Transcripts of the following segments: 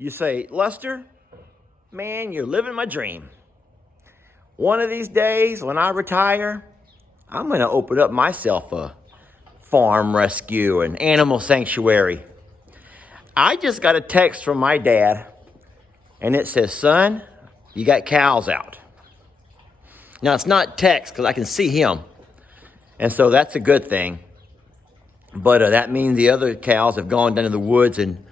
You say, Lester, man, you're living my dream. One of these days when I retire, I'm going to open up myself a farm rescue and animal sanctuary. I just got a text from my dad, and it says, son, you got cows out. Now, it's not text because I can see him, and so that's a good thing. But that means the other cows have gone down to the woods and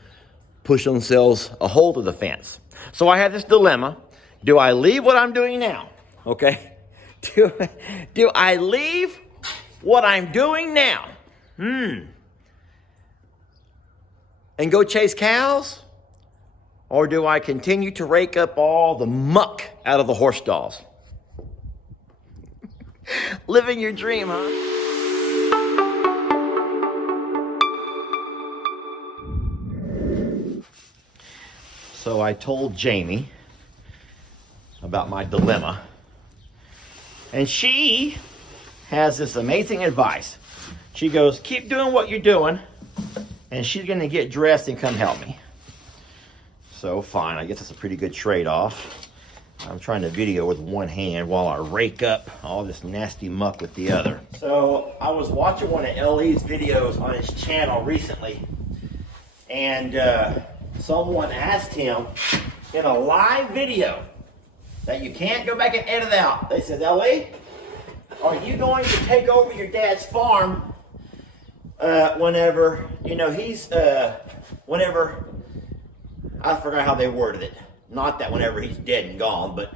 pushed themselves a hole through the fence. So I have this dilemma. Do I leave what I'm doing now? Okay. Do I leave what I'm doing now? And go chase cows? Or do I continue to rake up all the muck out of the horse stalls? Living your dream, huh? So I told Jamie about my dilemma, and she has this amazing advice. She goes, keep doing what you're doing, and she's going to get dressed and come help me. So fine, I guess it's a pretty good trade-off. I'm trying to video with one hand while I rake up all this nasty muck with the other. So I was watching one of L.E.'s videos on his channel recently, and someone asked him in a live video that you can't go back and edit out. They said, L.E., are you going to take over your dad's farm whenever, whenever, I forgot how they worded it. Not that whenever he's dead and gone, but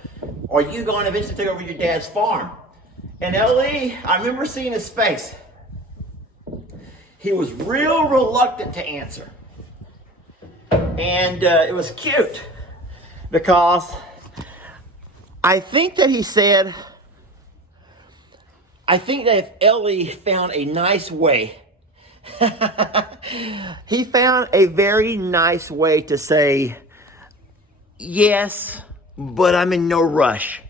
are you going to eventually take over your dad's farm? And L.E., I remember seeing his face. He was real reluctant to answer. And it was cute because I think that he said, I think that if L.E. found a nice way, he found a very nice way to say, yes, but I'm in no rush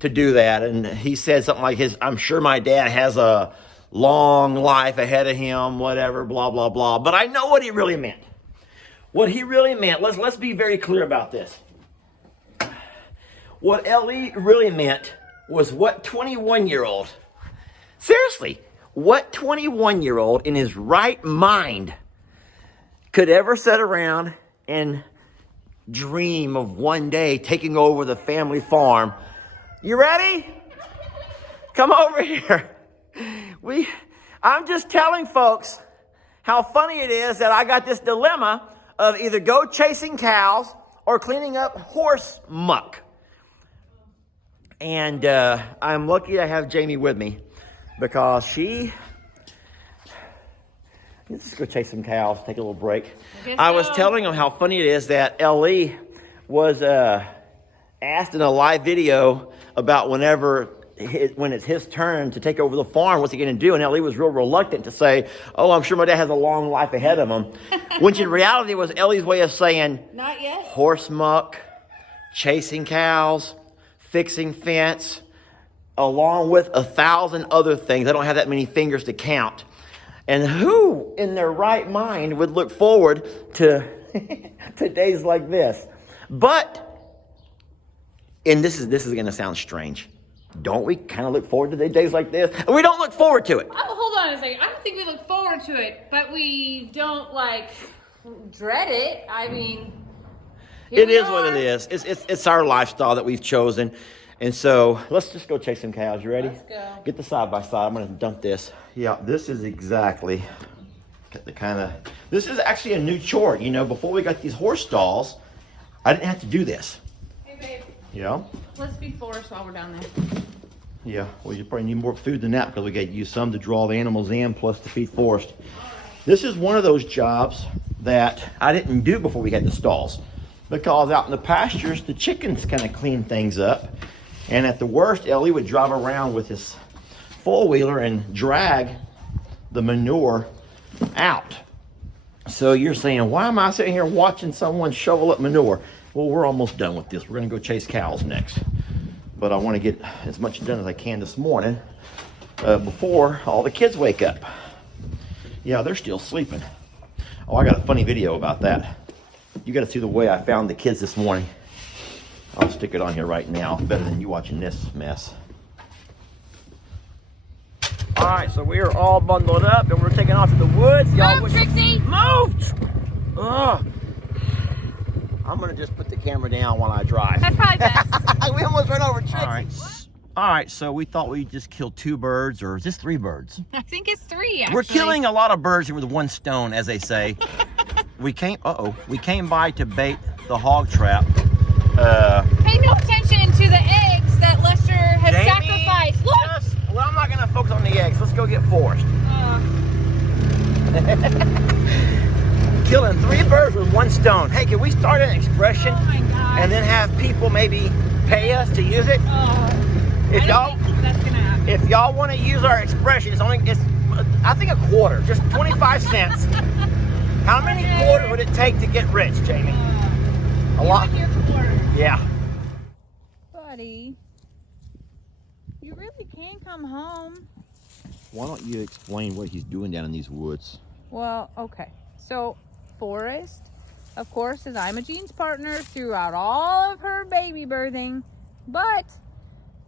to do that. And he said something like I'm sure my dad has a long life ahead of him, whatever, blah, blah, blah. But I know what he really meant. What he really meant, let's be very clear about this. What L.E. really meant was what 21-year-old, seriously, what 21-year-old in his right mind could ever sit around and dream of one day taking over the family farm. You ready? Come over here. I'm just telling folks how funny it is that I got this dilemma of either go chasing cows or cleaning up horse muck. And I'm lucky to have Jamie with me because let's just go chase some cows, take a little break. I was telling him how funny it is that L.E. was asked in a live video about when it's his turn to take over the farm, what's he going to do? And L.E. was real reluctant to say, oh, I'm sure my dad has a long life ahead of him. Which in reality was L.E.'s way of saying, not yet. Horse muck, chasing cows, fixing fence, along with 1,000 other things. I don't have that many fingers to count. And who in their right mind would look forward to, to days like this? But, and this is going to sound strange. Don't we kind of look forward to days like this? We don't look forward to it. Oh, hold on a second. I don't think we look forward to it, but we don't dread it. I mean, it is what it is. It's our lifestyle that we've chosen. And so let's just go chase some cows. You ready? Let's go. Get the side by side. I'm going to dump this. Yeah, this is exactly this is actually a new chore. Before we got these horse stalls, I didn't have to do this. Hey, babe. Yeah? Let's feed Forrest while we're down there. Yeah, well, you probably need more food than that because we got to use some to draw the animals in plus to feed Forrest. This is one of those jobs that I didn't do before we had the stalls because out in the pastures, the chickens kind of clean things up. And at the worst, L.E. would drive around with his four-wheeler and drag the manure out. So you're saying, why am I sitting here watching someone shovel up manure? Well, we're almost done with this. We're going to go chase cows next. But I want to get as much done as I can this morning before all the kids wake up. Yeah, they're still sleeping. Oh, I got a funny video about that. You got to see the way I found the kids this morning. I'll stick it on here right now. Better than you watching this mess. All right, so we are all bundled up and we're taking off to the woods. Y'all Move, Trixie! Move! Ugh. I'm gonna just put the camera down while I drive. That's probably best. We almost ran over Trixie. All right, so we thought we'd just kill 2 birds, or is this 3 birds? I think it's 3, actually. We're killing a lot of birds here with 1 stone, as they say. We came by to bait the hog trap. Pay no attention to the eggs that Lester has Jamie, sacrificed. Look! Well, I'm not gonna focus on the eggs. Let's go get Forrest. Killing 3 birds with 1 stone. Hey, can we start an expression Oh my God. and then have people maybe pay us to use it? If I don't think that's gonna happen. If y'all want to use our expression, it's I think a quarter, just 25 cents. How many quarters would it take to get rich, Jamie? A lot. Here for quarters. Yeah. Buddy, you really can come home. Why don't you explain what he's doing down in these woods? Well, okay. So, Forrest, of course, is Imogene's partner throughout all of her baby birthing, but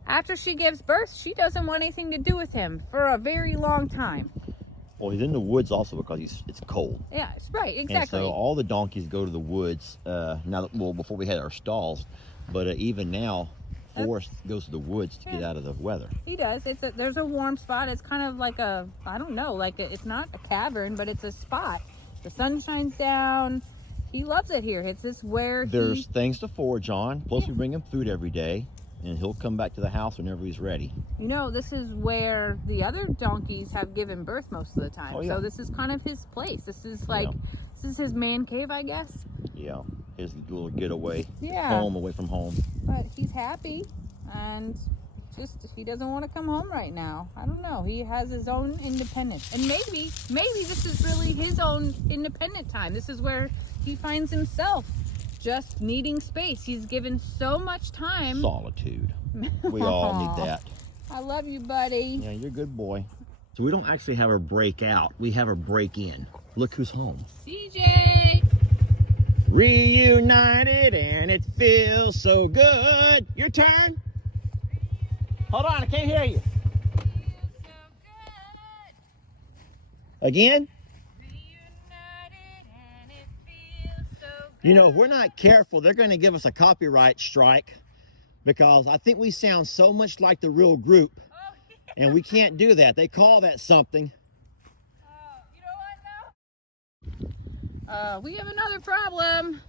after she gives birth, she doesn't want anything to do with him for a very long time. Well, he's in the woods also because it's cold. Yeah, it's right, exactly. And so all the donkeys go to the woods. Before we had our stalls, but even now, Forrest goes to the woods to get out of the weather. He does. There's a warm spot. It's kind of like it's not a cavern, but it's a spot. The sun shines down. He loves it here. There's things to forage on. Plus, we bring him food every day, and he'll come back to the house whenever he's ready. You know, this is where the other donkeys have given birth most of the time. Oh, yeah. So this is kind of his place. This is this is his man cave, I guess. Yeah, his little getaway. Yeah. Home away from home. But he's happy, and he doesn't want to come home right now. I don't know. He has his own independence, and maybe this is really his own independent time. This is where he finds himself just needing space. He's given so much time. Solitude. We all need that. I love you, buddy. Yeah, you're a good boy. So we don't actually have her break out. We have her break in. Look who's home. CJ. Reunited and it feels so good. Your turn. Hold on, I can't hear you. Again? You know, if we're not careful, they're going to give us a copyright strike because I think we sound so much like the real group. And we can't do that. They call that something. You know what now? We have another problem.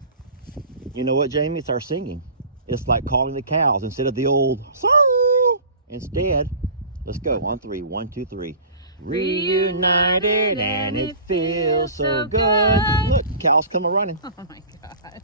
You know what, Jamie? It's our singing. It's like calling the cows instead of the old sorrow. Instead, let's go on 3. 1, 2, 3. Reunited and it feels so good. Look, cows come a running. Oh my God.